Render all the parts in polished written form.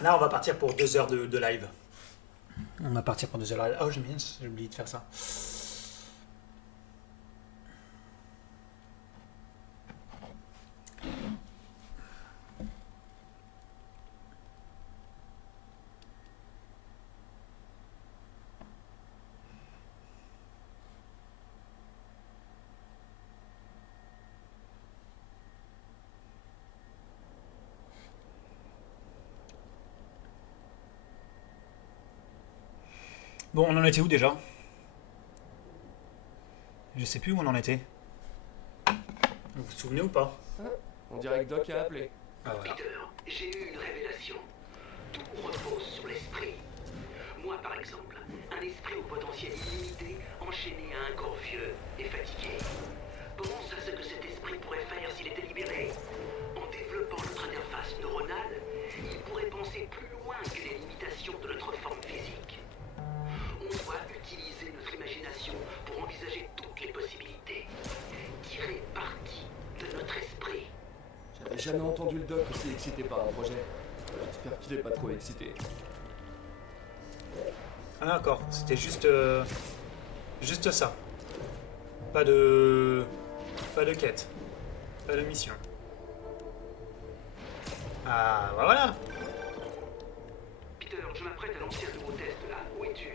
Là, on va partir pour 2 heures de live. On va partir pour 2 heures de live. Oh, j'ai oublié de faire ça. Bon, on en était où déjà? Je sais plus où on en était. Vous vous souvenez ou pas? On dirait que Doc a appelé. Ah voilà. Peter, j'ai eu une révélation. Tout repose sur l'esprit. Moi, par exemple, un esprit au potentiel illimité, enchaîné à un corps vieux et fatigué. Pense à ce que cet esprit pourrait faire s'il était libéré. En développant notre interface neuronale, il pourrait penser plus loin que les limitations de notre forme physique. On doit utiliser notre imagination pour envisager toutes les possibilités. Tirer parti de notre esprit. J'avais jamais entendu le Doc aussi excité par un projet. J'espère qu'il est pas trop excité. Ah d'accord, c'était juste ça. Pas de quête, pas de mission. Ah bah voilà. Peter, je m'apprête à lancer un nouveau test là. Où es-tu?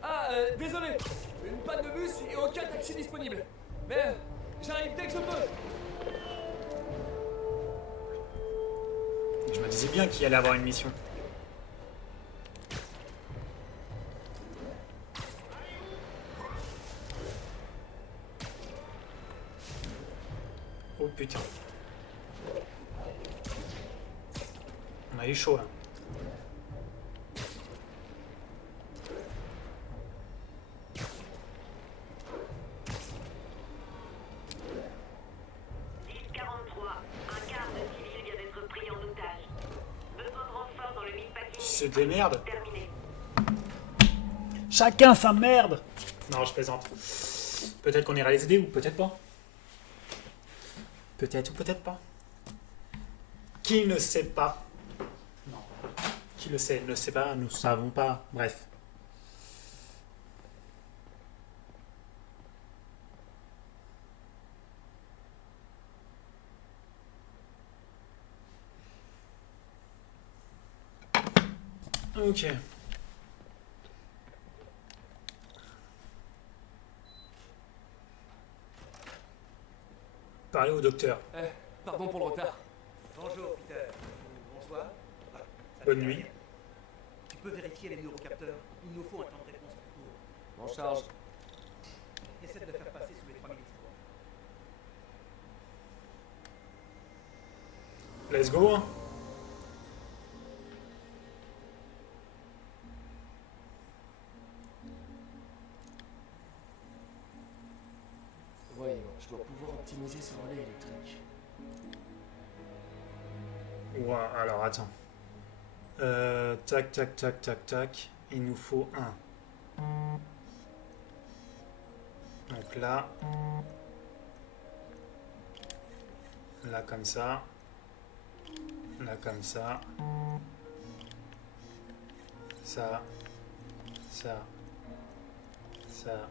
Ah, désolé. Une panne de bus et aucun taxi disponible. Mais j'arrive dès que je peux. Je me disais bien qu'il allait avoir une mission. Oh putain. On a eu chaud là. Un quart de civil vient d'être pris en otage. Besoin de renfort dans le mid-packing. C'est des merdes. Terminé. Chacun sa merde. Non, je plaisante. Peut-être qu'on ira les aider ou peut-être pas. Peut-être ou peut-être pas. Qui ne sait pas? Non. Qui le sait? Ne sait pas, nous savons pas. Bref. Ok. Parlez au docteur. Pardon pour le retard. Bonjour Peter. Bonsoir. Ah, ça Bonne fait nuit. rien. Tu peux vérifier les neurocapteurs. Il nous faut un temps de réponse plus court. En charge. Essaie de le faire passer sous les 3000 secondes. Let's go. Hein. Voyons, je dois pouvoir optimiser ce relais électrique. Ouais, alors attends. Tac, tac, tac, tac, tac. Il nous faut un. Donc là. Là comme ça. Là comme ça. Ça. Ça. Ça.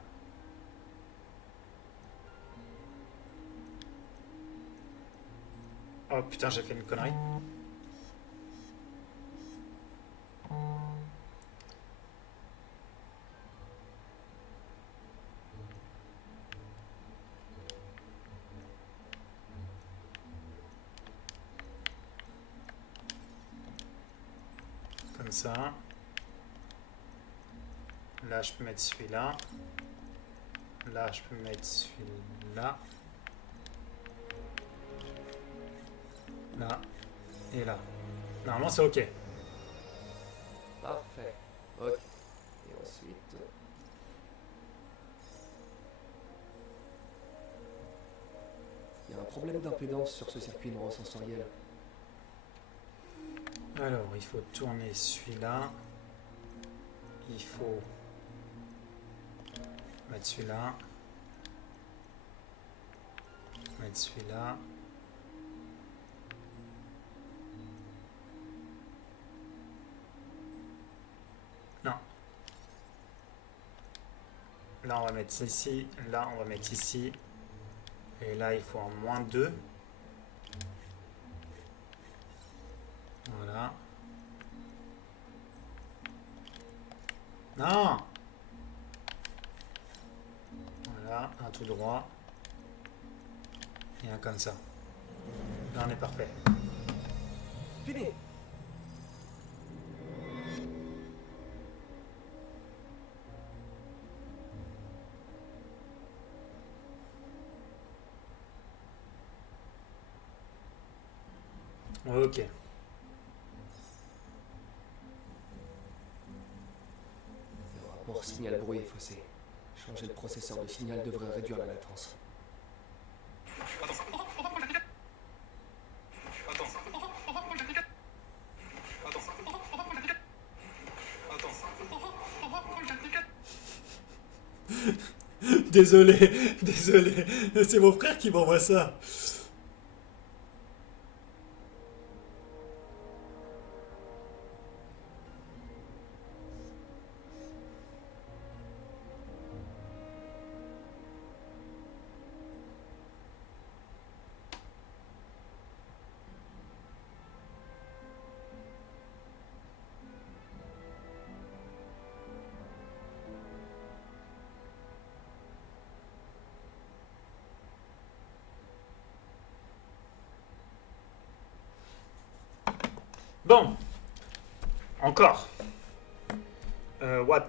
Oh putain, j'ai fait une connerie. Comme ça. Là, je peux mettre celui-là. Là, je peux mettre celui-là. Là. Et là. Normalement, c'est OK. Parfait. Ok. Et ensuite... Il y a un problème d'impédance sur ce circuit neurosensoriel. Alors, il faut tourner celui-là. Il faut mettre celui-là. Mettre celui-là. Là, on va mettre ici. Là, on va mettre ici. Et là, il faut un -2. Voilà. Non! Voilà, un tout droit. Et un comme ça. Là, on est parfait. Fini. Ok. Le rapport signal bruit est faussé. Changer le processeur de signal devrait réduire la latence. Désolé, désolé. C'est mon frère qui m'envoie ça. Bon. Encore. What?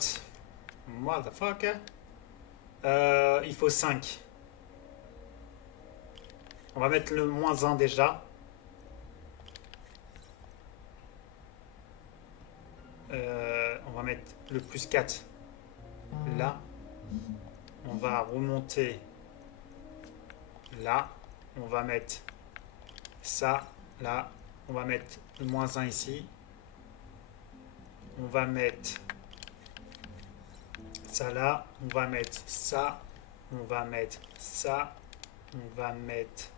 Motherfucker. Il faut 5. On va mettre le -1 déjà. On va mettre le +4 là. On va remonter là. On va mettre ça là. On va mettre le -1 ici. On va mettre ça là. On va mettre ça. On va mettre ça. On va mettre...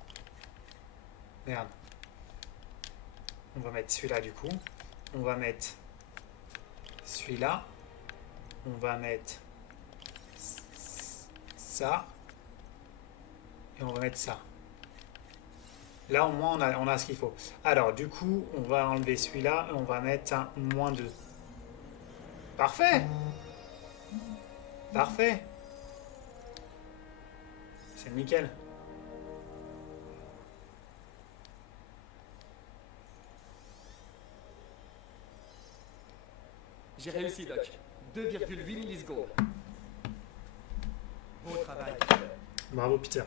Merde. On va mettre celui-là du coup. On va mettre celui-là. On va mettre ça. Et on va mettre ça. Là, au moins, on a ce qu'il faut. Alors, du coup, on va enlever celui-là et on va mettre un -2. Parfait! Parfait! C'est nickel. J'ai réussi, Doc. 2,8 millisecondes. Beau travail. Bravo, Peter.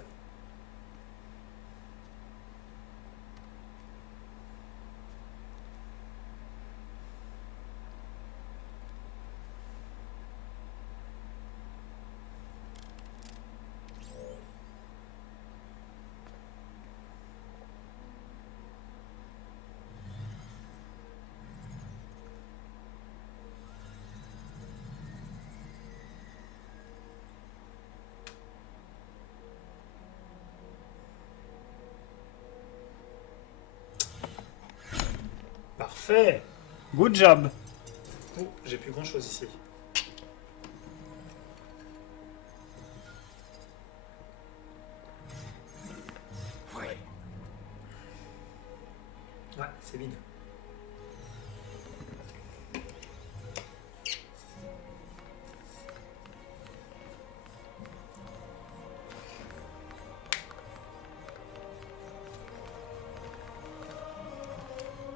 Parfait. Good job. Oh, j'ai plus grand chose ici. Ouais. Ouais, c'est vide.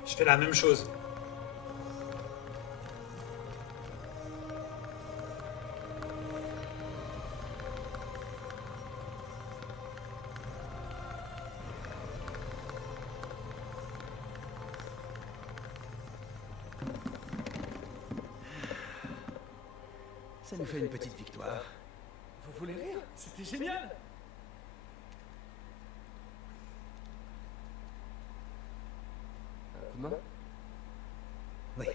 Je fais la même chose. Ça nous fait une petite victoire. Vous voulez rire? C'était génial! Un coup de main? Oui.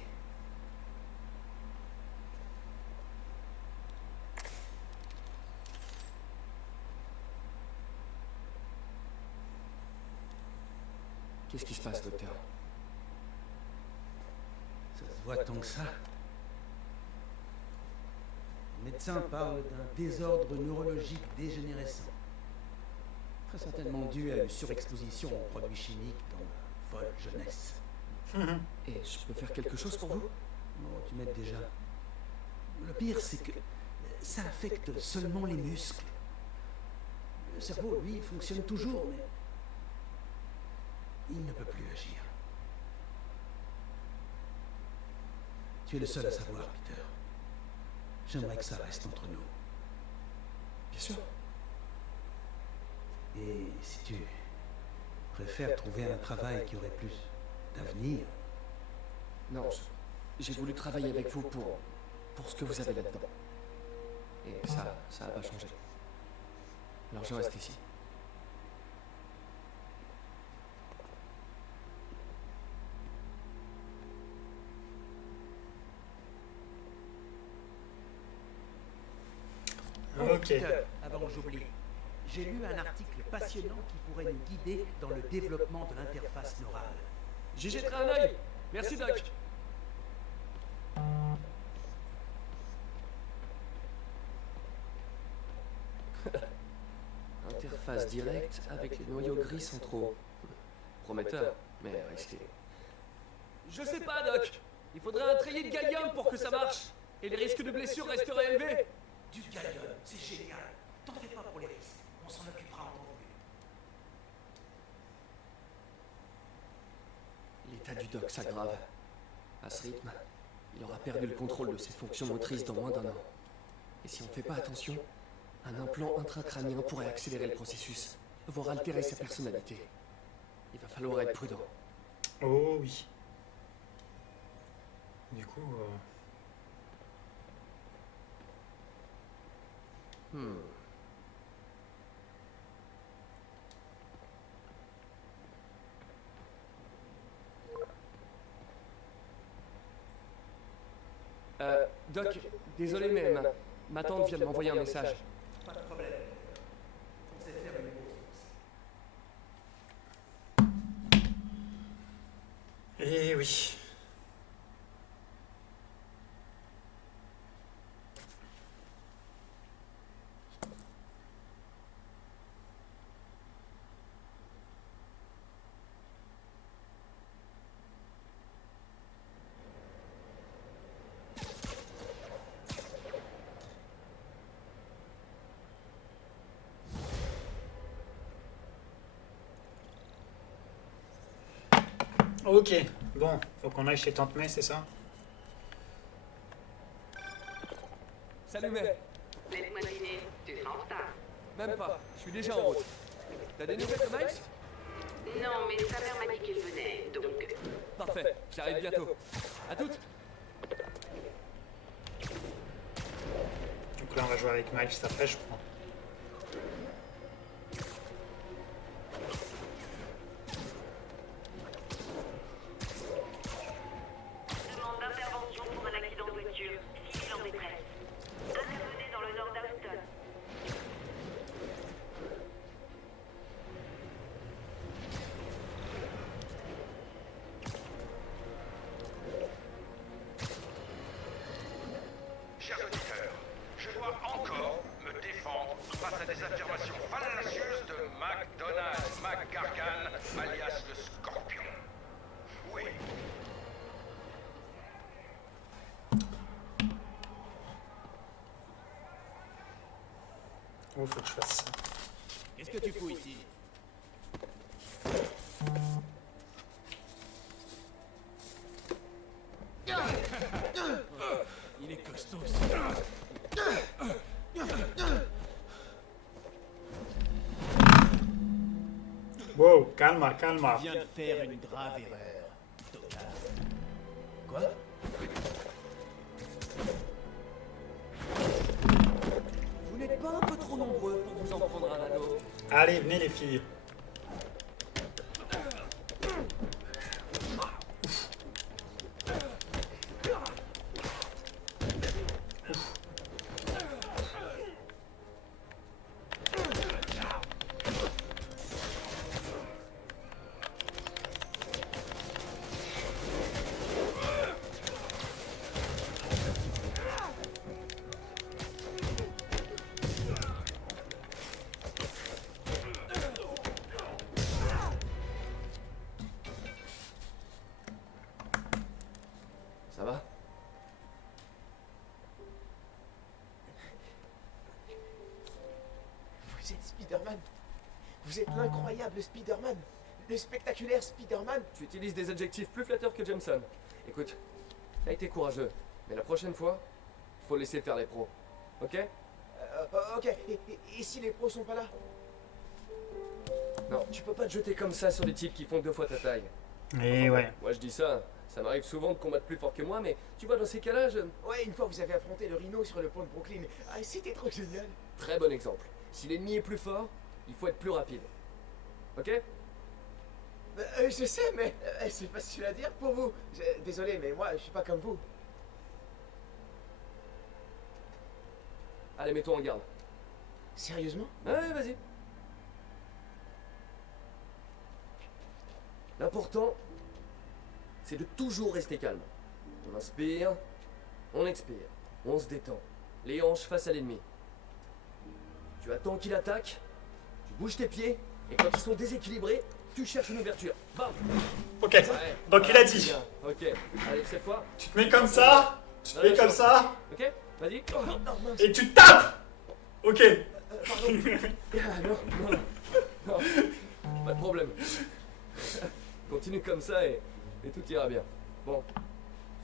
Qu'est-ce qui se passe, docteur? Ça se voit tant que ça. Le médecin parle d'un désordre neurologique dégénérescent. Très certainement dû à une surexposition aux produits chimiques dans ma folle jeunesse. Et je peux faire quelque chose pour vous? Oh, tu m'aides déjà. Le pire, c'est que ça affecte seulement les muscles. Le cerveau, lui, fonctionne toujours, mais il ne peut plus agir. Tu es le seul à savoir, Peter. J'aimerais que ça reste entre nous. Bien sûr. Et si tu préfères trouver un travail qui aurait plus d'avenir, Non, j'ai voulu travailler avec vous pour ce que vous avez là-dedans. Et ça a pas changé. Alors je reste ici. Ok. Peter, avant que j'oublie, j'ai lu un article passionnant qui pourrait nous guider dans le développement de l'interface neurale. J'y jetterai un œil. Merci, Doc. Interface directe avec les noyaux gris centraux. Prometteur, mais risqué. Je sais pas, Doc. Il faudrait un treillis de gallium pour que ça marche. Et les risques de blessure resteraient élevés. Du gallium, c'est génial. T'en fais pas pour les risques. On s'en occupera en temps voulu. L'état du Doc s'aggrave. À ce rythme, il aura perdu le contrôle de ses fonctions motrices dans moins d'1 an. Et si on ne fait pas attention, un implant intracrânien pourrait accélérer le processus, voire altérer sa personnalité. Il va falloir être prudent. Oh oui. Du coup... Doc, désolé, mais ma tante vient de m'envoyer un message. Pas de problème. On sait faire une pause. Eh oui. Ok, bon, faut qu'on aille chez Tante May, c'est ça? Salut, May. Laisse-moi deviner, tu seras en retard. Même pas, je suis déjà en route. T'as des nouvelles de Miles? Non, mais sa mère m'a dit qu'il venait, donc... Parfait, j'arrive bientôt. À toutes. Donc là, on va jouer avec Miles après, je crois. Demande d'intervention pour un accident de voiture. Civil en détresse. Intervenez dans le nord d'Houston. Chers auditeurs, je dois encore me défendre face à des affirmations fallacieuses de McDonald McGargan, alias le Scorpion. Oui, Oh, faut que je fasse ça. Qu'est-ce que tu fous ici? Il est costaud, Wow, calma, calma. vient de faire une grave erreur. Tocard. Quoi? Vous n'êtes pas un peu trop nombreux pour vous en prendre un anneau? Allez, venez les filles. Spider-Man. Vous êtes l'incroyable Spider-Man. Le spectaculaire Spider-Man. Tu utilises des adjectifs plus flatteurs que Jameson. Écoute, t'as été courageux, mais la prochaine fois, faut laisser faire les pros. Ok? Ok, et si les pros sont pas là? Non, tu peux pas te jeter comme ça sur des types qui font 2 fois ta taille. Et ouais. Moi je dis ça, ça m'arrive souvent de combattre plus fort que moi, mais tu vois, dans ces cas-là, Ouais, une fois vous avez affronté le rhino sur le pont de Brooklyn. Ah, c'était trop génial. Très bon exemple. Si l'ennemi est plus fort, il faut être plus rapide. Ok? Je sais, mais c'est facile à dire pour vous. Désolé, mais moi, je suis pas comme vous. Allez, mets-toi en garde. Sérieusement? Ouais, vas-y. L'important, c'est de toujours rester calme. On inspire, on expire, on se détend. Les hanches face à l'ennemi. Tu attends qu'il attaque, tu bouges tes pieds, et quand ils sont déséquilibrés, tu cherches une ouverture. Bam! Ok. Ouais, Donc il a dit. c'est bien. Ok, allez, cette fois. Tu te mets comme ça. Tu te mets comme ça. Ok, vas-y. Oh, mince. Et tu tapes. Ok. Pardon. Ah, non, non, non, pas de problème. Continue comme ça et tout ira bien. Bon,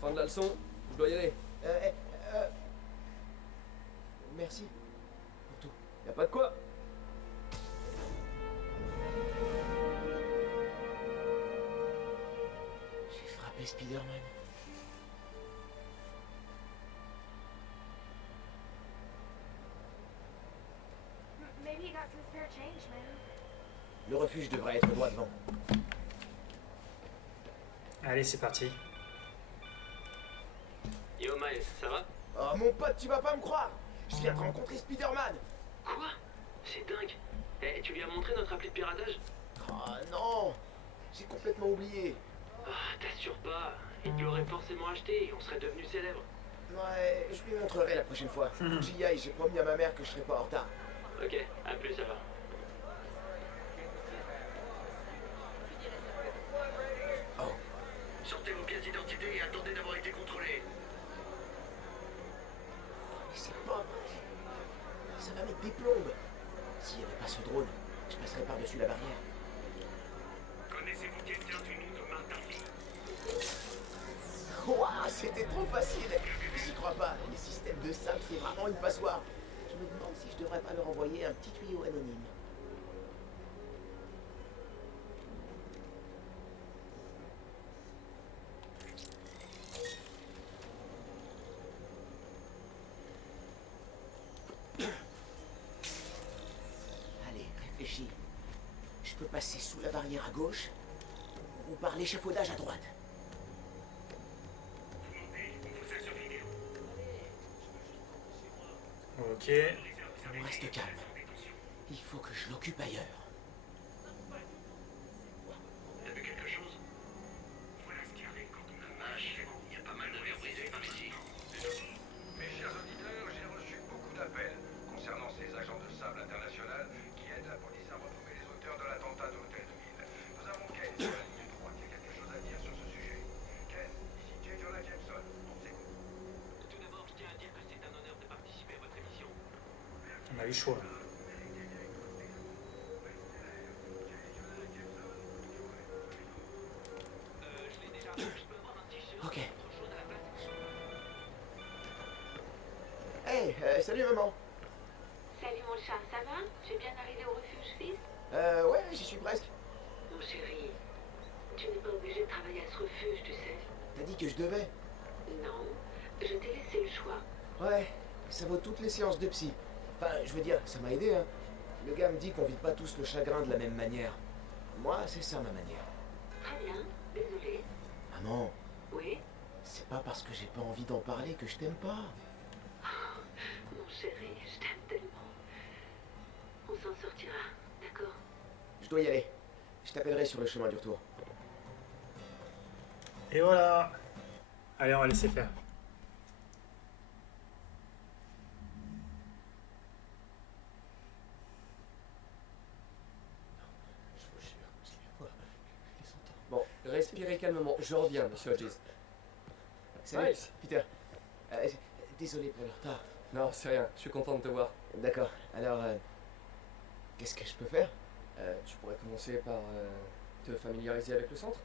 fin de la leçon, je dois y aller. Merci pour tout. Y a pas de quoi. J'ai frappé Spider-Man. Maybe you got some spare change, man. Le refuge devrait être droit devant. Allez, c'est parti. Yo Miles, ça va? Oh mon pote, tu vas pas me croire. Je viens de rencontrer Spider-Man. Quoi? C'est dingue. Eh, tu lui as montré notre appli de piratage? Oh non, j'ai complètement oublié. Ah, t'assures pas. Il te l'aurait forcément acheté et on serait devenu célèbre. Ouais, je lui montrerai la prochaine fois. Faut que j'y aille, j'ai promis à ma mère que je serais pas en retard. Ok, à plus alors. Oh, Sortez vos pièces d'identité et attendez d'avoir été contrôlés. mais c'est pas vrai. Ça va mettre des plombes. S'il y avait pas ce drone, je passerais par-dessus la barrière. Connaissez-vous quelqu'un du nom de Martin Lee? Ouah, c'était trop facile. J'y crois pas. Les systèmes de SAP, c'est vraiment une passoire. Je me demande si je devrais pas leur envoyer un petit tuyau anonyme. Allez, réfléchis. Je peux passer sous la barrière à gauche ou par l'échafaudage à droite. Ok. On reste calme. Il faut que je l'occupe ailleurs. T'as vu quelque chose? Voilà ce qui arrive quand on a Vache, y a pas mal de verres brisés par ici. Mes chers auditeurs, j'ai reçu beaucoup d'appels concernant ces agents de sable international qui aident la police à retrouver les auteurs de l'attentat de l'hôtel de ville. Nous avons Ken sur la ligne 3 qui a quelque chose à dire sur ce sujet. Ken, ici J. Jonah Jameson. On t'écoute. Tout d'abord, je tiens à dire que c'est un honneur de participer à votre émission. On a eu le choix. Je l'ai déjà. Je peux avoir un t-shirt Ok. autre chose à la place? Hey, salut maman. Salut mon chat, ça va? Tu es bien arrivé au refuge, fils? Ouais, j'y suis presque. Mon chéri, tu n'es pas obligé de travailler à ce refuge, tu sais. T'as dit que je devais. Non, je t'ai laissé le choix. Ouais, ça vaut toutes les séances de psy. Enfin, je veux dire, ça m'a aidé, hein. Le gars me dit qu'on vit pas tous le chagrin de la même manière. Moi, c'est ça ma manière. Très bien, désolé. Maman, Oui? c'est pas parce que j'ai pas envie d'en parler que je t'aime pas. Mon chéri, je t'aime tellement. On s'en sortira, d'accord? Je dois y aller. Je t'appellerai sur le chemin du retour. Et voilà. Allez, on va laisser faire. Je vous jure, je les vois. Je les entends. Bon, respirez calmement, je reviens, monsieur Hodges. Salut, Miles. Peter. Désolé pour le retard. Non, c'est rien, je suis content de te voir. D'accord, alors, Qu'est-ce que je peux faire? Tu pourrais commencer par te familiariser avec le centre,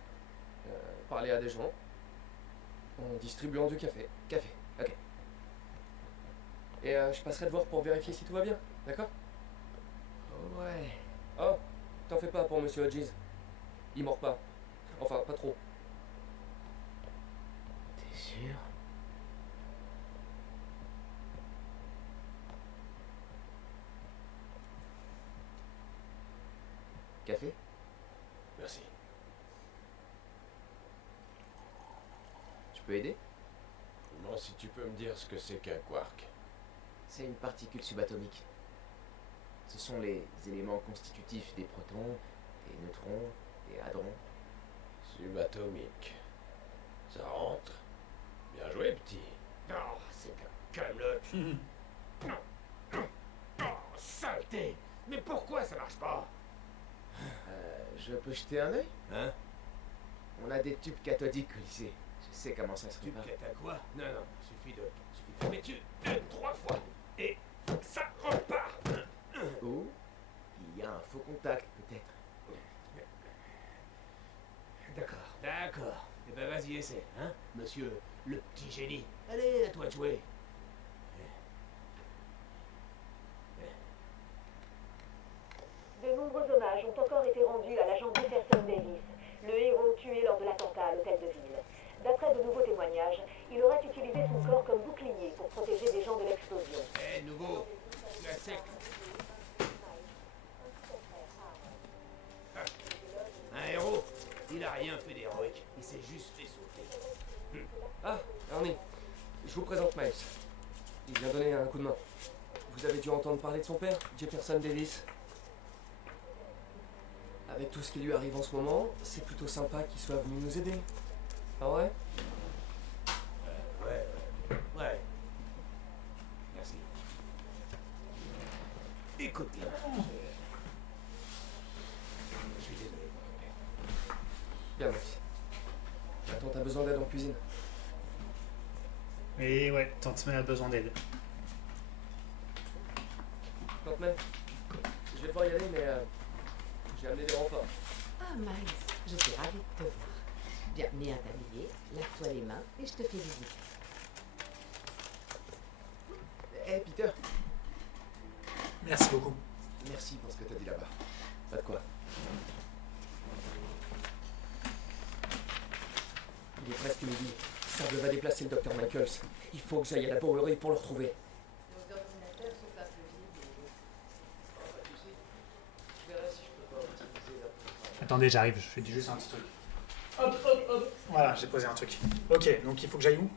parler à des gens, en distribuant du café. Café, ok. Et je passerai te voir pour vérifier si tout va bien, d'accord? Ouais. Oh, t'en fais pas pour Monsieur Hodges. Il mord pas. Enfin, pas trop. T'es sûr? Café? Merci. Je peux aider? Moi, si tu peux me dire ce que c'est qu'un quark. C'est une particule subatomique. Ce sont les éléments constitutifs des protons, des neutrons, des hadrons. Subatomique. Ça rentre. Bien joué, petit. Oh, c'est de la calotte. Oh, saleté. Mais pourquoi ça marche pas? Je peux jeter un œil? Hein? On a des tubes cathodiques au lycée. Je sais comment ça se Tu répare. plaîtes à quoi? Non, non, suffit de... Mais tu... 3 fois. Et ça repart. Ou il y a un faux contact, peut-être. D'accord. Eh ben vas-y, essaie, hein, monsieur le petit génie. Allez, à toi de jouer. De nombreux hommages ont encore été rendus à l'agent Jefferson Davis, le héros tué lors de l'attentat à l'hôtel de ville. D'après de nouveaux témoignages, il aurait utilisé son corps comme bouclier pour protéger des gens de l'explosion. Nouveau, tu as sec. Un héros, il a rien fait d'héroïque, il s'est juste fait sauter. Ah, Ernie, je vous présente Miles. Il vient donner un coup de main. Vous avez dû entendre parler de son père, Jefferson Davis. Avec tout ce qui lui arrive en ce moment, c'est plutôt sympa qu'il soit venu nous aider. Ah ouais? Ouais. Merci. Écoute, gamin, je suis désolé pour ton père. Bien, Miles. Attends, t'as besoin d'aide en cuisine? Et ouais, Tante May a besoin d'aide. Tante May, je vais devoir y aller, mais j'ai amené des renforts. Ah, Miles, je suis ravie de te voir. Bien t'habiller, lave-toi les mains et je te fais visiter. Peter, Merci beaucoup. merci pour ce que t'as dit là-bas. Pas de quoi. Il est presque midi. Sable va déplacer le docteur Michaels. Il faut que j'aille à la Bowery pour le retrouver. Nos ordinateurs sont un peu vides. Je verrai si je peux pas utiliser la... Attendez, j'arrive, je fais juste un petit truc. Hop. Voilà, j'ai posé un truc. Ok, donc il faut que j'aille où?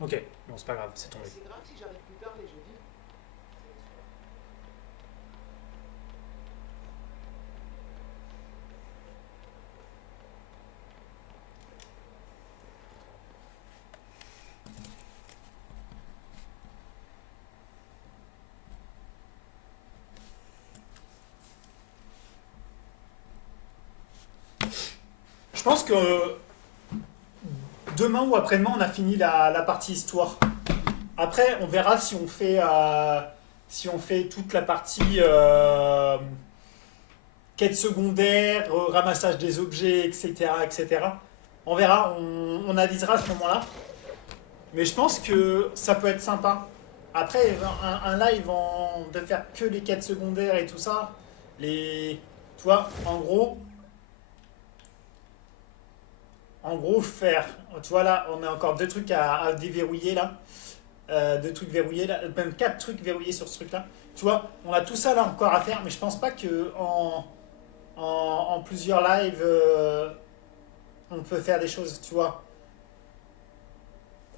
Ok, bon, c'est pas grave, c'est tombé. C'est grave si j'arrive plus tard les jeudis? Je pense que demain ou après-demain, on a fini la partie histoire. Après, on verra si on fait toute la partie quête secondaire, ramassage des objets, etc., etc. On verra, on avisera à ce moment-là. Mais je pense que ça peut être sympa. Après, un live de faire que les quêtes secondaires et tout ça, tu vois, en gros, faire, tu vois là, on a encore 2 trucs à déverrouiller là, 2 trucs verrouillés là, même 4 trucs verrouillés sur ce truc là. Tu vois, on a tout ça là encore à faire, mais je pense pas que en plusieurs lives, on peut faire des choses, tu vois.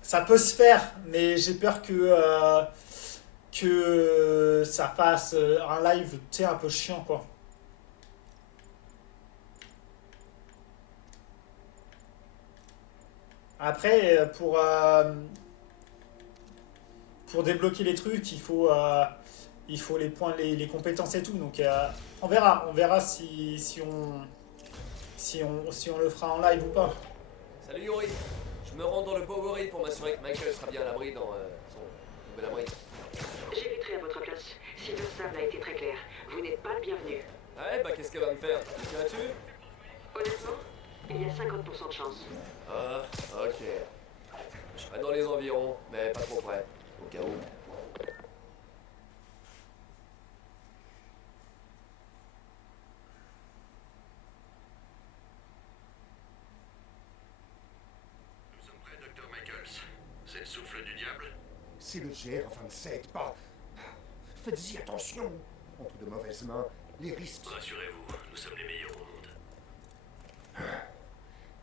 Ça peut se faire, mais j'ai peur que ça fasse un live, tu sais, un peu chiant quoi. Après, pour débloquer les trucs, il faut les points, les compétences et tout. Donc, on verra si on le fera en live ou pas. Salut Yuri. Je me rends dans le Bowery pour m'assurer que Michael sera bien à l'abri dans son nouvel abri. J'éviterai à votre place. Silver Sable a été très clair. Vous n'êtes pas le bienvenu. Ouais, bah qu'est-ce qu'elle va me faire? Tu tiens dessus? Honnêtement, il y a 50% de chance. Ah, ok. Je serai dans les environs, mais pas trop près, au cas où. Nous sommes prêts, Dr. Michaels. C'est le souffle du diable? C'est le GR27, pas... Faites-y attention. Entre de mauvaises mains, les risques... Rassurez-vous, nous sommes les meilleurs au monde.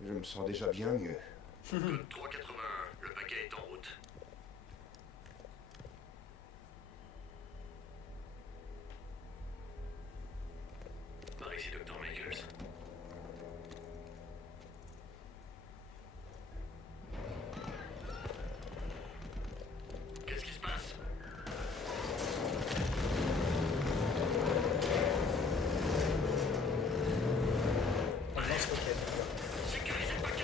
Je me sens déjà bien mieux. Code 381, le paquet est en route. Par ici, Dr. Michaels. Qu'est-ce qui se passe? Ambiance roquette. Sécurisez le paquet.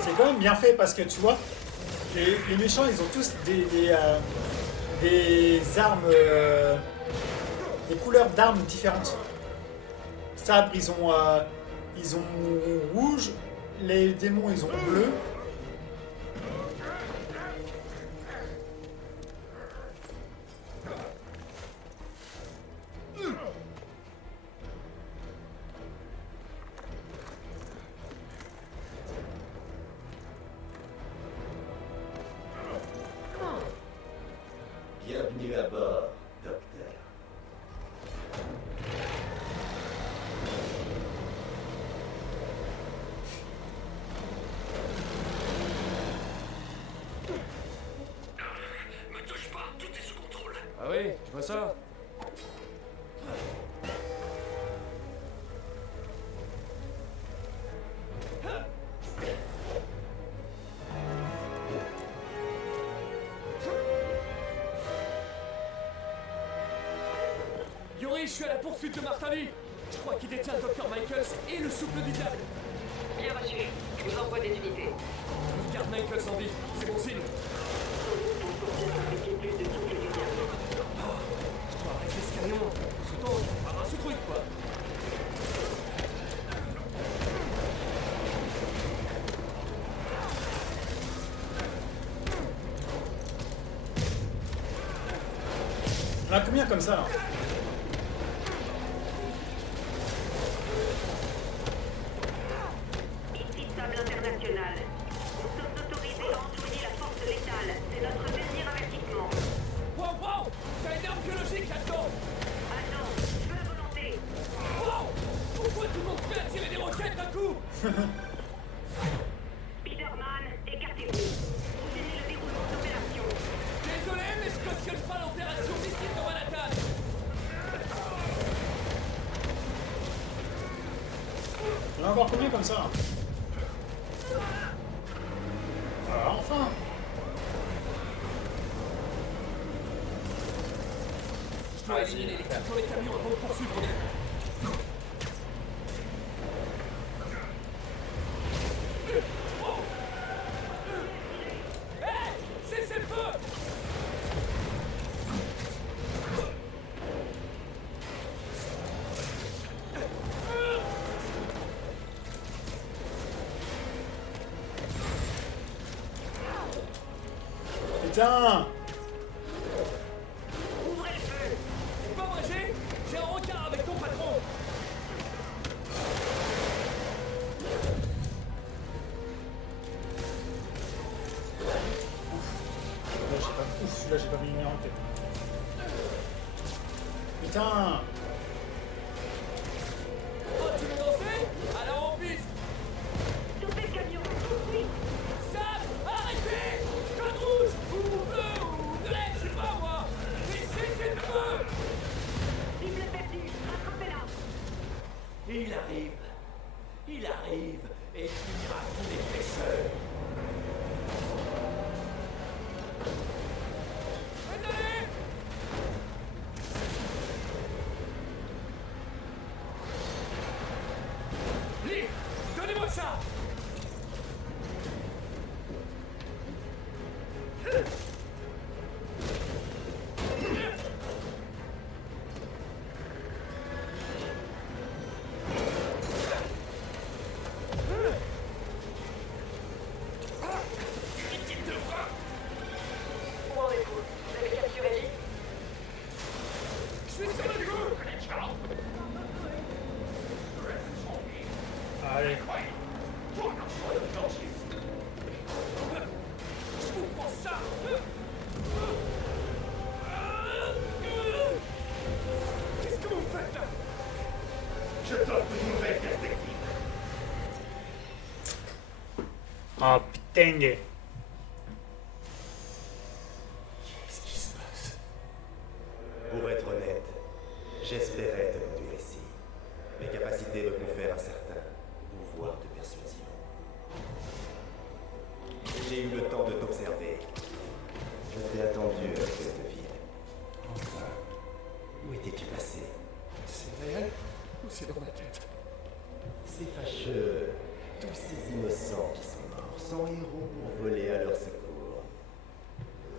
C'est quand même bien fait parce que tu vois, les méchants ils ont tous des armes, des couleurs d'armes différentes. Sabre ils ont rouge, les démons ils ont bleu. Bienvenue à bord, docteur. Me touche pas, tout est sous contrôle. Ah oui, je vois ça. Yuri, je suis à la poursuite de Martali. Je crois qu'il détient le Dr. Michaels et le souffle du diable. Bien reçu. Je vous envoie des unités. Il garde Michaels en vie, c'est bon signe. Pour bien fabriquer plus de souffle du diable. Je dois arrêter ce camion. Ce temps, ce truc quoi. On a combien comme ça là? Ici Sable International. Nous sommes autorisés à employer la force létale. C'est notre dernier avertissement. Wow, wow! T'as une arme biologique là-dedans! Ah non, je veux la volonté. Wow! Pourquoi tout le monde se met à tirer des roquettes d'un coup? Spider-Man, écartez-vous. Continuez le déroulement de l'opération. Désolé, mais je cautionne pas l'opération missile de Manhattan! On a encore combien comme ça là? Ah, enfin! Je dois éliminer les types dans les camions avant de poursuivre. Hey! Cessez le feu! Putain! Ouvrez le feu. C'est pas vrai, j'ai un rencard avec ton patron! Celui-là j'ai pas mis une en tête. Putain! Oh, tu veux danser? Alors en piste! Stoppez le camion, tout de suite. Sam, arrêtez! Code rouge! Ou bleu! Ou violet! Je sais pas moi! Mais c'est le feu! Cible perdue, rattrapez-la. Il arrive, et finira tout l'épaisseur. Désolé! Oh putain. Qu'est-ce qui se passe? Pour être honnête, j'espérais te conduire ici. Mes capacités me confèrent un certain pouvoir de persuasion. J'ai eu le temps de t'observer. Je t'ai attendu à l'hôtel de ville. Enfin, où étais-tu passé? C'est réel ou c'est dans ma tête? C'est fâcheux. Tous ces innocents qui sont morts, sans héros pour voler à leur secours.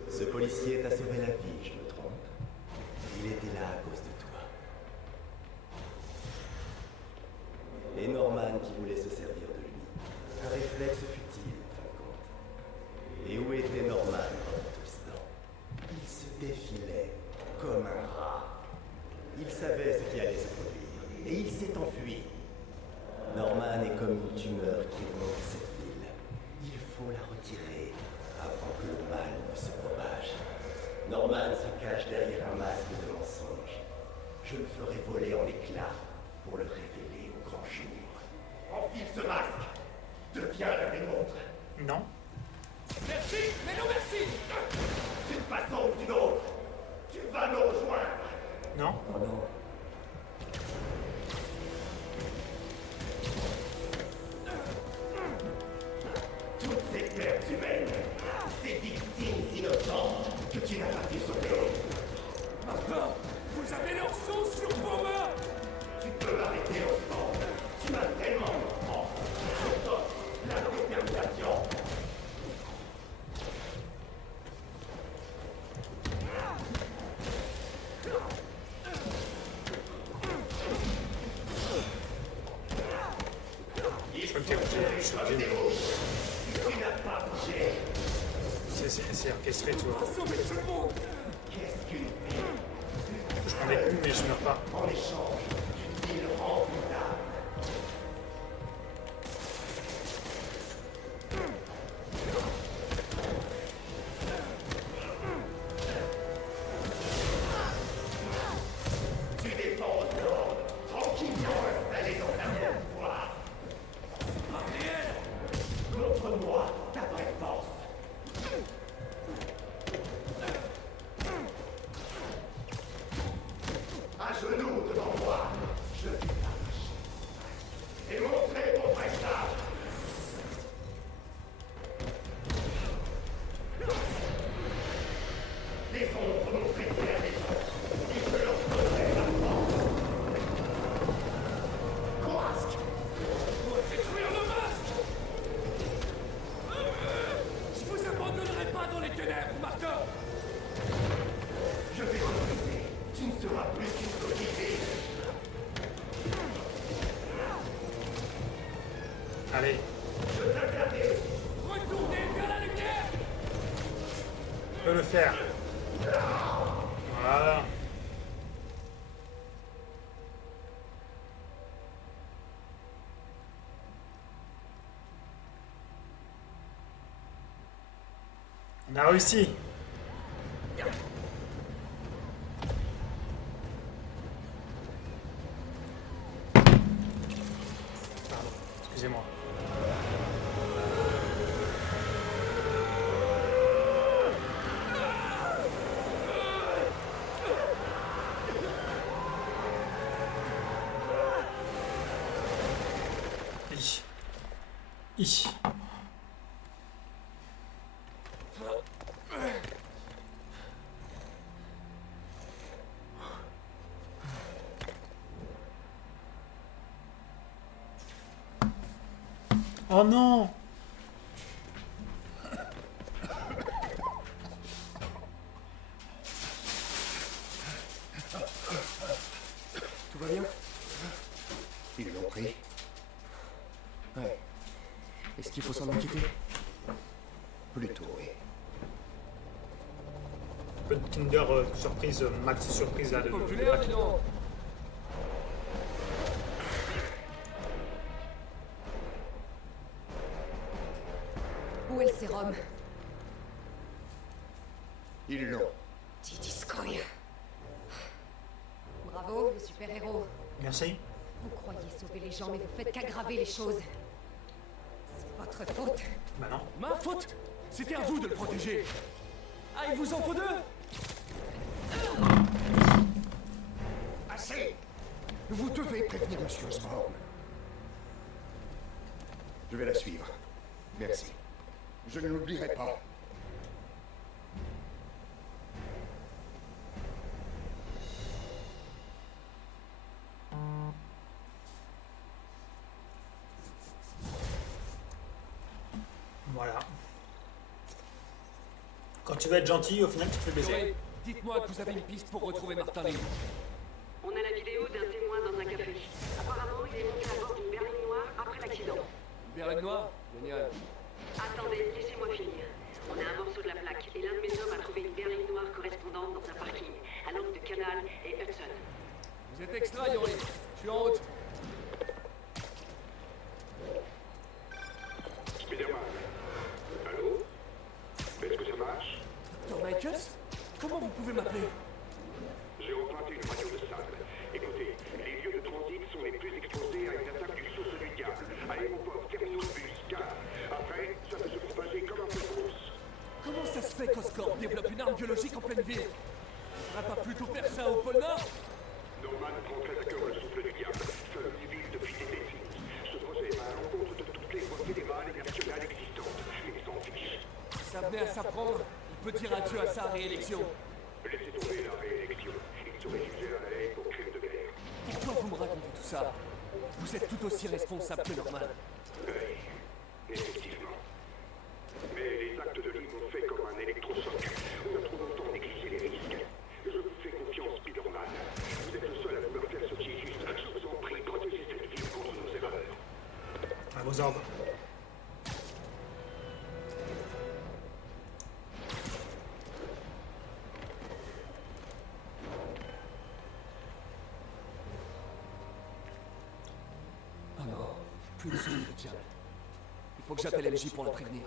Ce policier t'a sauvé la vie, je me trompe? Il était là à cause de toi. Et Norman qui voulait se servir de lui. Un réflexe futile, en fin de compte. Et où était Norman pendant tout ce temps? Il se défilait comme un rat. Il savait ce qui allait se produire. Et il s'est enfui. Norman est comme une tumeur qui ronge cette ville. Il faut la retirer avant que le mal ne se propage. Norman se cache derrière un masque de mensonge. Je le ferai voler en éclats pour le révéler au grand jour. Enfile ce masque. Deviens l'un des nôtres. Non. Merci, mais non merci. D'une façon ou d'une autre, tu vas nous rejoindre. Non. Oh non. Toutes ces pertes humaines, ces victimes innocentes que tu n'as pas pu sauver. Martin, vous avez leur sang sur vos mains. Tu peux arrêter Osmond. Tu m'as tellement confiance. Je t'offre la détermination. Tu n'as pas bougé. C'est orchestré, tu vois. Sauvez tout le monde. Qu'est-ce qu'une vie? Je prends des coups, mais je meurs pas. En échange d'une ville remplie d'âme. Tu défends Osmond, tranquillement installé dans un bon pouvoir. Montre-moi ta vraie force. À genoux devant moi, je vais t'arracher. Et montrer ton vrai visage. Les ombres m'ont prêté allégeance. Et je leur donnerai la force. Courage. Pour détruire le masque. Je vous abandonnerai pas dans les ténèbres, Martin. Je vais te briser. Tu ne seras plus qu'une coquille vide. Allez. Je t'interdis. Retournez vers la lumière. Je peux le faire. Voilà. On a réussi. Pardon, excusez-moi. Hi. Oh non! Tout va bien? Ils l'ont pris. Ouais. Est-ce qu'il faut s'en inquiéter? Plutôt, oui. Peu de Kinder surprise, max surprise là de Populaire, dis donc. Où est le sérum? Ils l'ont. Tidiskoy. Bravo, le super-héros. Merci. Vous croyez sauver les gens, mais vous faites qu'aggraver les choses. C'est votre votre faute. Bah non. Ma faute? C'était à vous de le protéger. Ah, il vous en faut deux? Assez! Vous devez prévenir Monsieur Osborn. Je vais la suivre. Merci. Je ne l'oublierai pas. Voilà. Quand tu veux être gentil, au final, tu te fais baiser. Chloé, dites-moi que vous avez une piste pour retrouver Martin Lee. On a la vidéo d'un témoin dans un café. Apparemment, il est monté à bord d'une berline noire après l'accident. Berline noire? Génial. Attendez, laissez-moi finir. On a un morceau de la plaque et l'un de mes hommes a trouvé une berline noire correspondante dans un parking, à l'angle de Canal et Hudson. Vous êtes extra, Yori. Je suis en route. Spider-Man. Allô? Est-ce que ça marche? Dr. Michaels? Comment vous pouvez m'appeler? J'ai emprunté une radio de sable. Écoutez, les lieux de transit sont les plus exposés à une attaque du sauce du diable. Aéroport, terminaux de bus, gare. Après, ça peut se propager comme un feu de brousse. Comment ça se fait qu'Oscorp développe une arme biologique en pleine ville? On va pas plutôt faire ça au pôle Nord? Norman prend très à cœur le souffle du diable. Seule une ville depuis des décennies. Ce projet va à l'encontre de toutes les voies fédérales et nationales existantes. Il s'en fiche. Ça venait à s'apprendre. Il peut dire adieu à sa réélection. Laissez tomber la réélection. Il serait jugé à la haie pour crime de guerre. Pourquoi vous me racontez tout ça? Vous êtes tout aussi responsable que Norman. Oui, effectivement. Mais les actes de Lee m'ont fait comme un électrochoc. On a trop longtemps négligé les risques. Je vous fais confiance, Spider-Man. Vous êtes le seul à vouloir faire ce qui est juste. Je vous en prie, protégez cette ville contre nos erreurs. À vos ordres. Ah non, plus de son de diable. Il faut que j'appelle MJ pour la prévenir.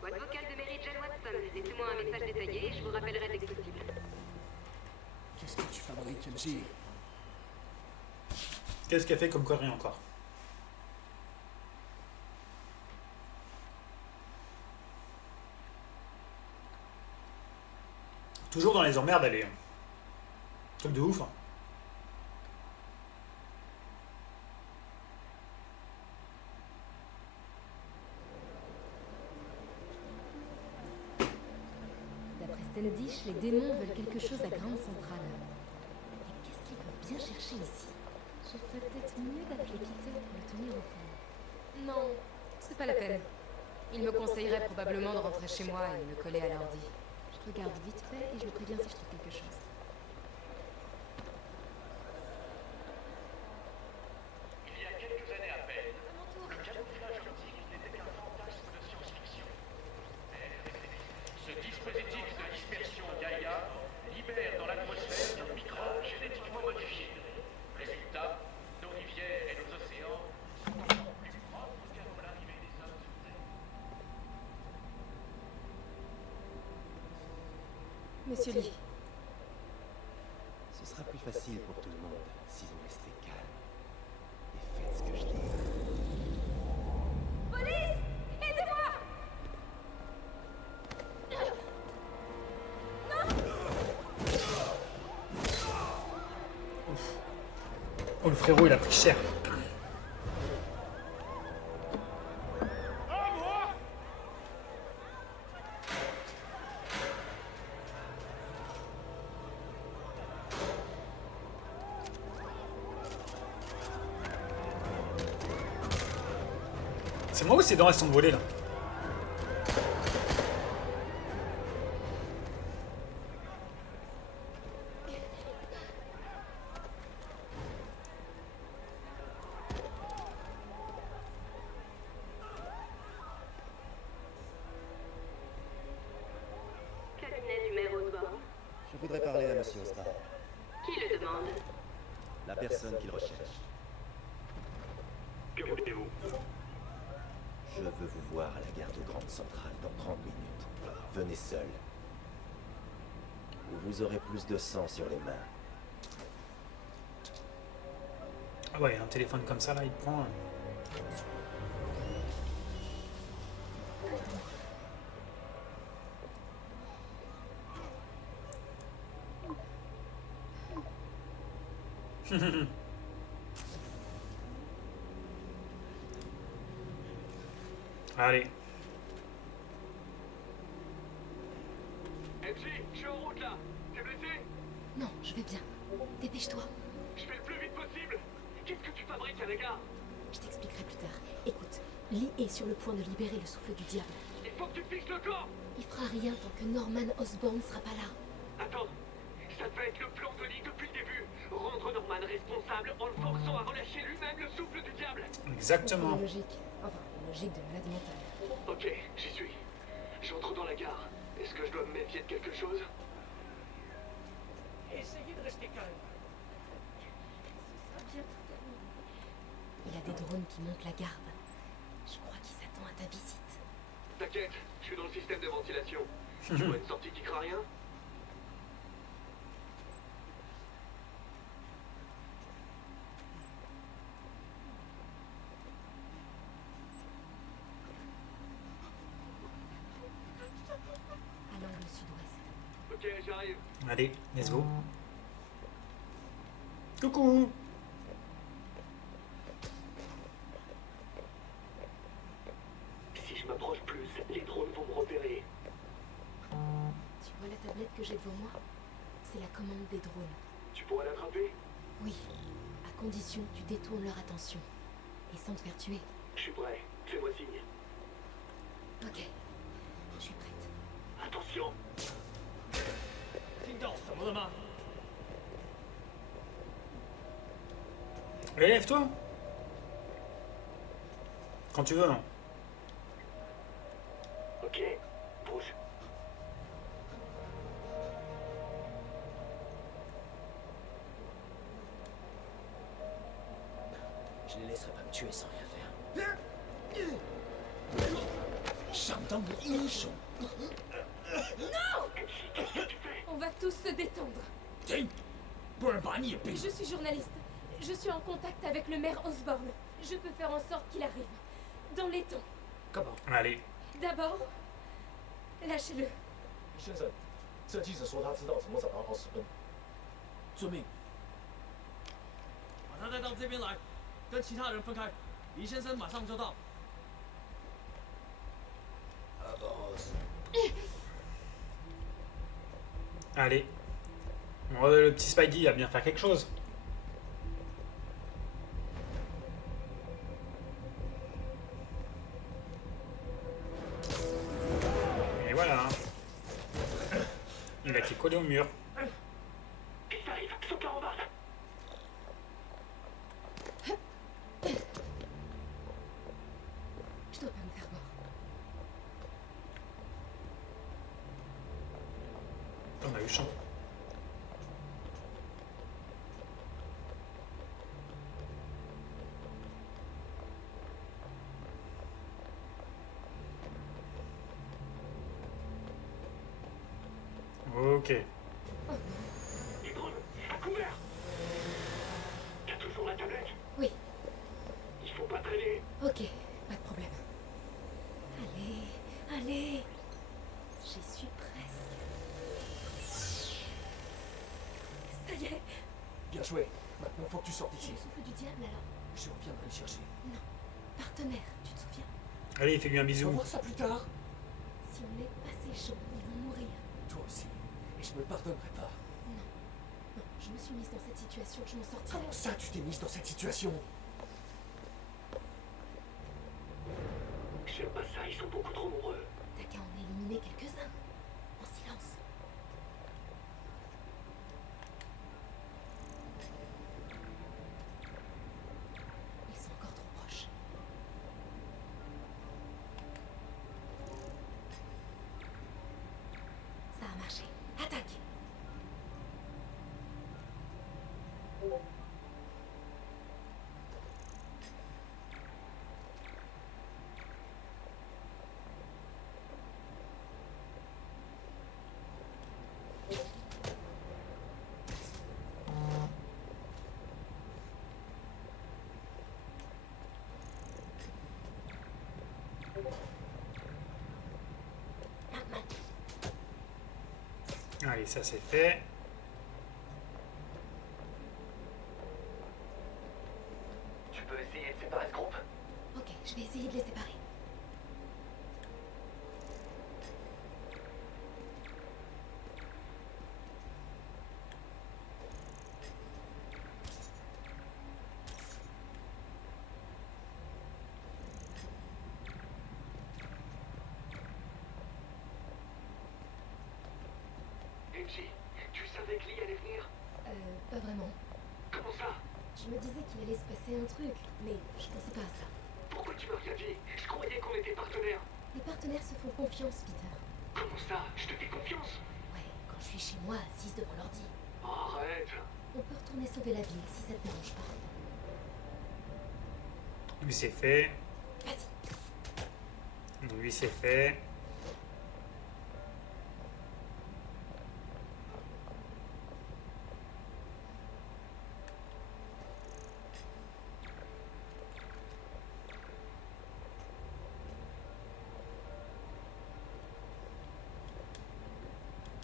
Boîte vocale de Mary Jane Watson. Laissez-moi un message détaillé et je vous rappellerai dès que possible. Qu'est-ce que tu fabriques, MJ? Qu'est-ce qu'elle fait comme connerie encore? Toujours dans les emmerdes, elle est. Truc de ouf. Hein. D'après Standish, les démons veulent quelque chose à Grande Centrale. Mais qu'est-ce qu'ils peuvent bien chercher ici? Je ferais peut-être mieux d'appeler Peter pour le tenir au courant. Non, c'est pas la peine. Il me conseillerait probablement de rentrer chez moi et me coller à l'ordi. Je regarde vite fait et je le préviens si je trouve quelque chose. Il y a quelques années à peine, le camouflage optique n'était qu'un fantasme de science-fiction. Ce dispositif de dispersion Gaïa libère dans l'atmosphère un microbe génétiquement modifié. Résultat, nos rivières et nos océans sont encore plus propres qu'avant l'arrivée des hommes sur Terre. Monsieur Lee. Ce sera plus facile pour tout le monde si vous restez calme et faites ce que je dis. Police! Aidez-moi! Oh, le frérot, il a pris cher. C'est moi ou ses dents elles sont volées là? Cabinet du maire Osborn. Je voudrais parler à Monsieur Osborn, Qui le demande? la personne qu'il recherche. Que voulez-vous? Je veux vous voir à la gare de Grande Centrale dans 30 minutes. Venez seul. Ou vous aurez plus de sang sur les mains. Ah ouais, un téléphone comme ça là, il prend. Allez. MJ, je suis en route là. T'es blessé? Non, je vais bien. Dépêche-toi. Je fais le plus vite possible. Qu'est-ce que tu fabriques à l'égard? Je t'expliquerai plus tard. Écoute, Lee est sur le point de libérer le souffle du diable. Il faut que tu fixes le corps. Il fera rien tant que Norman Osborn sera pas là. Attends, ça devait être le plan de Lee depuis le début. Rendre Norman responsable en le forçant à relâcher lui-même le souffle du diable. Exactement. C'est logique. Enfin, logique de malade mental. Ok, j'y suis. J'entre dans la gare. Est-ce que je dois me méfier de quelque chose? Essayez de rester calme. Ce sera bientôt terminé. Il y a des drones qui montent la garde. Je crois qu'il s'attend à ta visite. T'inquiète, je suis dans le système de ventilation. Tu vois une sortie qui craint rien? À l'angle sud-ouest. Ok, j'arrive. Allez, let's go. Coucou. Si je m'approche plus, les drones vont me repérer. Tu vois la tablette que j'ai devant moi? C'est la commande des drones. Tu pourrais l'attraper? Oui, à condition que tu détournes leur attention. Et sans te faire tuer. Je suis prêt. Fais-moi signe. Ok, je suis prête. Attention. 听到什么了吗？ Allez, lève-toi. Quand tu veux, non. Ok, bouge. Je les laisserai pas me tuer sans rien faire. 上当的英雄， On va tous se détendre. 停，不然把你也逼 Je suis journaliste. Je suis en contact avec le maire Osborn. Je peux faire en sorte qu'il arrive. Dans les temps. Comment? Allez. D'abord, lâchez-le. 先生，这记者说他知道怎么找到奥斯本。遵命。把他带到这边来，跟其他人分开。李先生马上就到。 Allez. Bon, le petit Spidey va bien faire quelque chose. Et voilà. Il a été collé au mur. Ils arrivent, saute la rambarde. Je dois pas me faire voir. On a eu champ. Ok. Les drones, à couvert. T'as toujours la tablette? Oui. Il faut pas traîner. Ok, pas de problème. Allez, allez. J'y suis presque. Ça y est. Bien joué. Maintenant, faut que tu sortes d'ici. Le souffle du diable alors? Je reviendrai le chercher. Non. Partenaire, tu te souviens? Allez, fais-lui un On va bisou. voir ça plus tard. Si on n'est pas ces gens, ils vont mourir. Toi aussi. Et je me pardonnerai pas. Non. Non, je me suis mise dans cette situation, je m'en sortirai. Comment ça, tu t'es mise dans cette situation? J'aime pas ça, ils sont beaucoup trop nombreux. T'as qu'à en éliminer quelques-uns. En silence. Ils sont encore trop proches. Ça a marché. Attaque! Allez, ça c'est fait. Kenji, tu savais que Lee allait venir? Pas vraiment. Comment ça? Je me disais qu'il allait se passer un truc, mais je pensais pas à ça. Pourquoi tu m'as rien dit? Je croyais qu'on était partenaires. Les partenaires se font confiance, Peter. Comment ça? Je te fais confiance? Ouais, quand je suis chez moi, assise devant l'ordi. Arrête. On peut retourner sauver la ville si ça te dérange pas. Lui c'est fait. Vas-y. Lui c'est fait.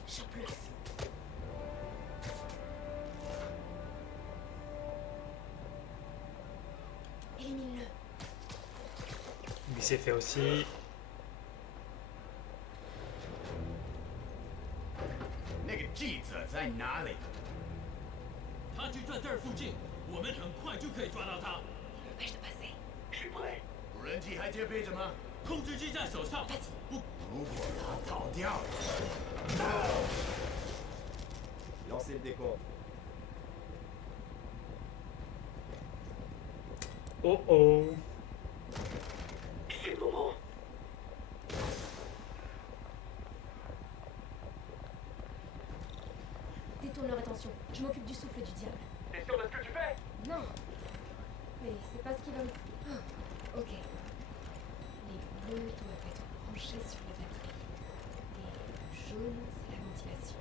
Chope-le. Élimine-le. Lui c'est fait aussi. 那个记者在哪里？他就在这儿附近，我们很快就可以抓到他。Empêche de passer. Je suis prêt. 无人机还接备着吗？控制机在手上。不，如果他逃掉了， Lancez le décompte. Oh oh. C'est le moment. Détourne leur attention. Je m'occupe du souffle du diable. T'es sûr de ce que tu fais? Non. Mais c'est pas ce qui va me... Ah, ok. Les bleus doivent être branchés sur la batterie. Et le jaune, c'est la ventilation.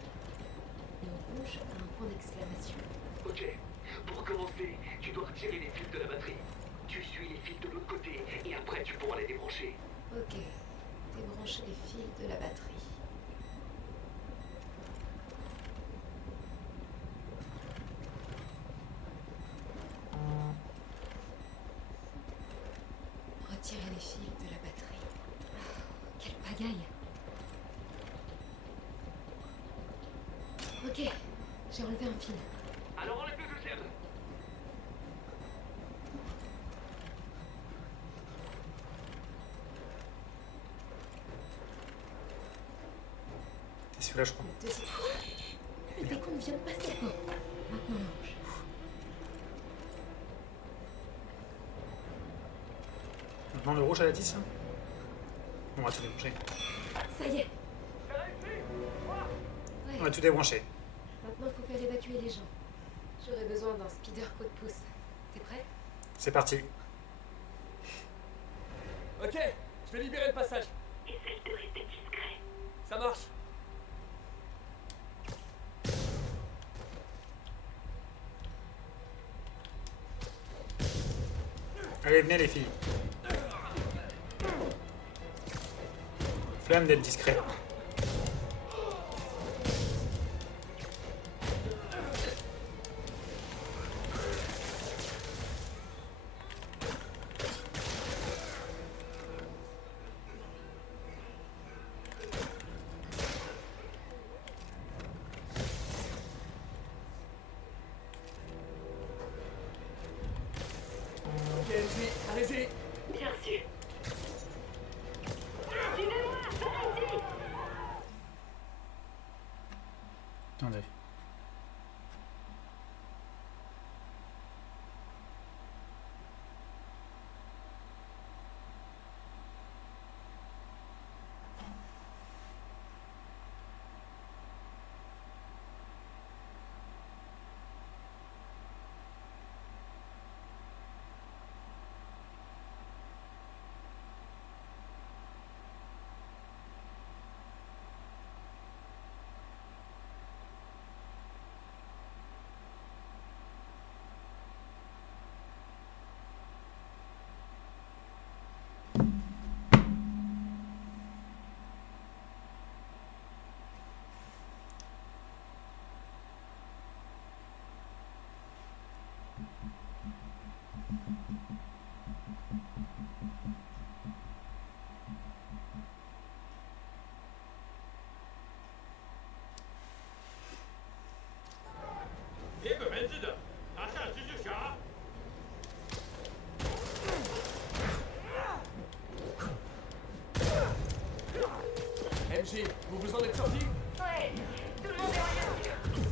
Le rouge a un point d'exclamation. Ok. Pour commencer, tu dois retirer les fils de la batterie. Tu suis les fils de l'autre côté et après tu pourras les débrancher. Ok. Débrancher les fils de la batterie. Retirer les fils de la batterie. Ah, quelle pagaille. Ok, j'ai enlevé un fil. Alors enlève le deuxième. C'est celui-là, je crois. Le deuxième. Le décompte vient de passer. Bon, maintenant le rouge. Maintenant le rouge, elle a dit ça? On va tout débrancher. Ça y est. On va tout débrancher. Maintenant, faut faire évacuer les gens. J'aurais besoin d'un speeder coup de pouce. T'es prêt? C'est parti. Ok, je vais libérer le passage. Essaye de rester discret. Ça marche. Allez, venez les filles. Flemme d'être discret. Kenji, allez-y. Bien sûr. Suivez-moi, allez-y. Attendez. MJ, vous vous en êtes sorti? Ouais, tout le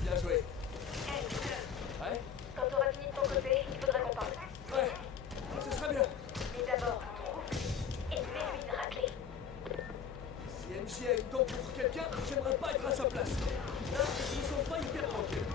Bien joué. Ouais? Quand tu auras fini de ton côté, il faudrait qu'on parle. Ouais, ce serait bien. Mais d'abord, trouve et fais-lui une raclée. Si MJ a une dent pour quelqu'un, j'aimerais pas être à sa place. Là, je me sens pas hyper tranquille.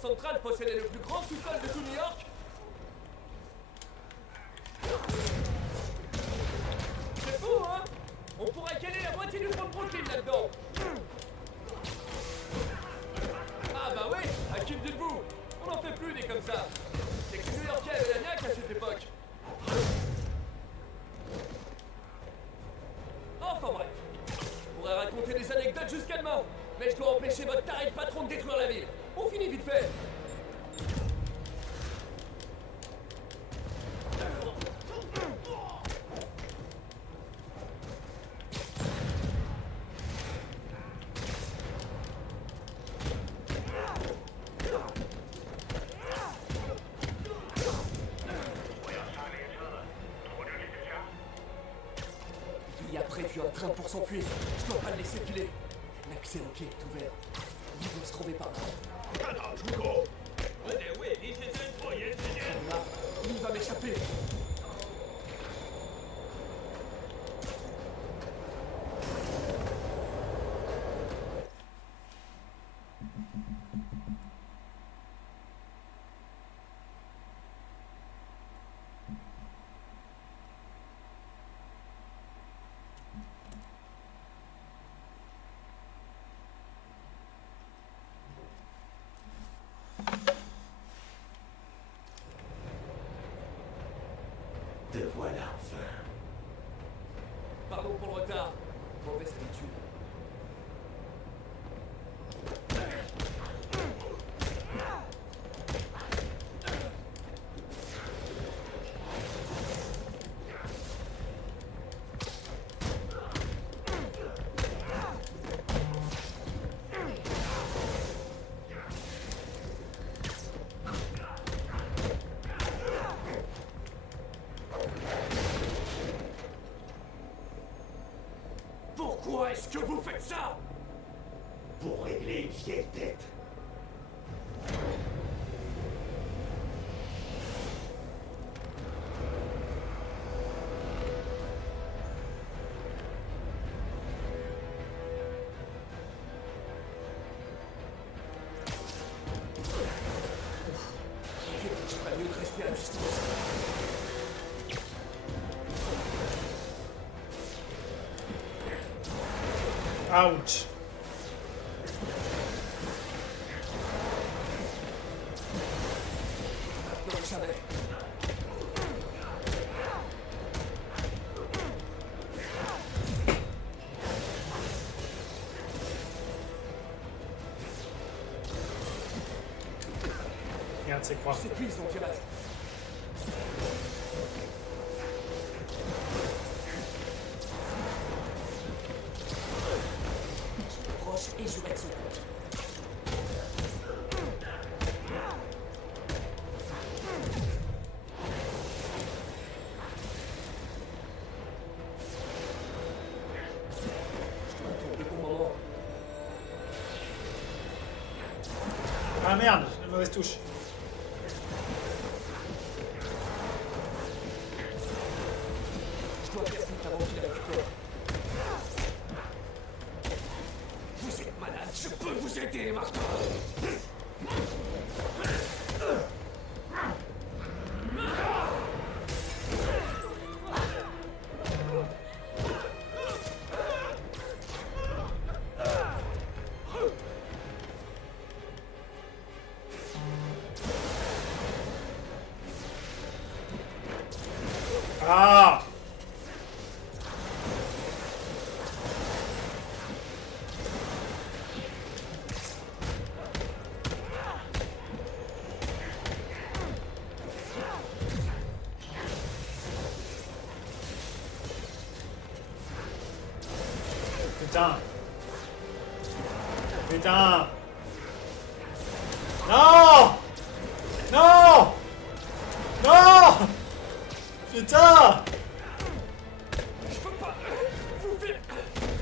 Centrale possédait le plus grand sous-sol de tout New York? C'est fou, hein? On pourrait caler la moitié du pont de Brooklyn là-dedans. Ah bah oui, à qui me dites-vous? On n'en fait plus des comme ça. C'est que les New-Yorkais avaient la niaque à cette époque. Enfin bref. Je pourrais raconter des anecdotes jusqu'à demain, mais je dois empêcher votre taré de patron de détruire la ville. On finit vite fait. Il y a prévu un train pour s'enfuir. Je dois pas le laisser filer. L'accès au quai est ouvert. Il doit se trouver par là. Là, il va m'échapper. Te voilà enfin. Pardon pour le retard. Mauvaise habitude. Pourquoi est-ce que vous faites ça? Pour régler une vieille dette. Je ferais mieux de rester à distance. Ouch. Non, jamais. Regarde, c'est quoi? C'est plus, on dirait. Et je vais être son compte. Je dois attendre le bon moment. Ah merde, la mauvaise touche. Je dois faire vite avant qu'il récupère. Vous êtes malade, je peux vous aider, Martin. Putain. Putain. Non. Non. Non. Putain. Je peux pas vous faire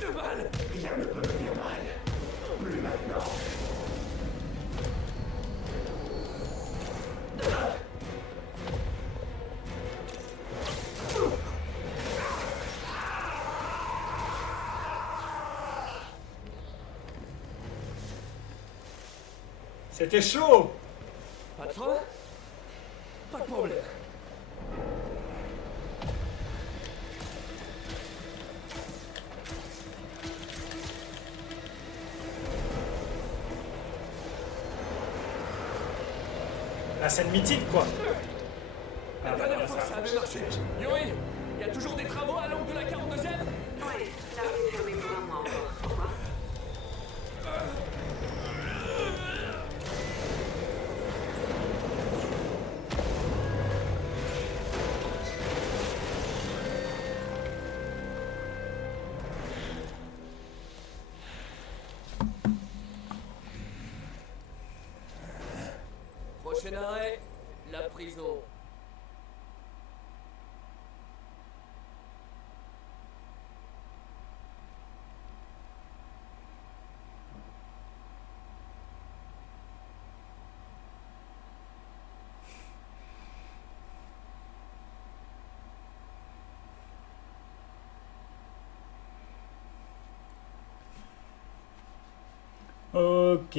de mal. Rien ne peut me faire mal. Plus maintenant. C'était chaud. Pas de frein? Pas de problème. La scène mythique, quoi. La dernière fois, ça avait marché. Yuri, il y a toujours des travaux à l'angle de la 42e? Ouais, la rue est fermée pour un mois encore. Pourquoi? Prochain arrêt, la prison. Ok.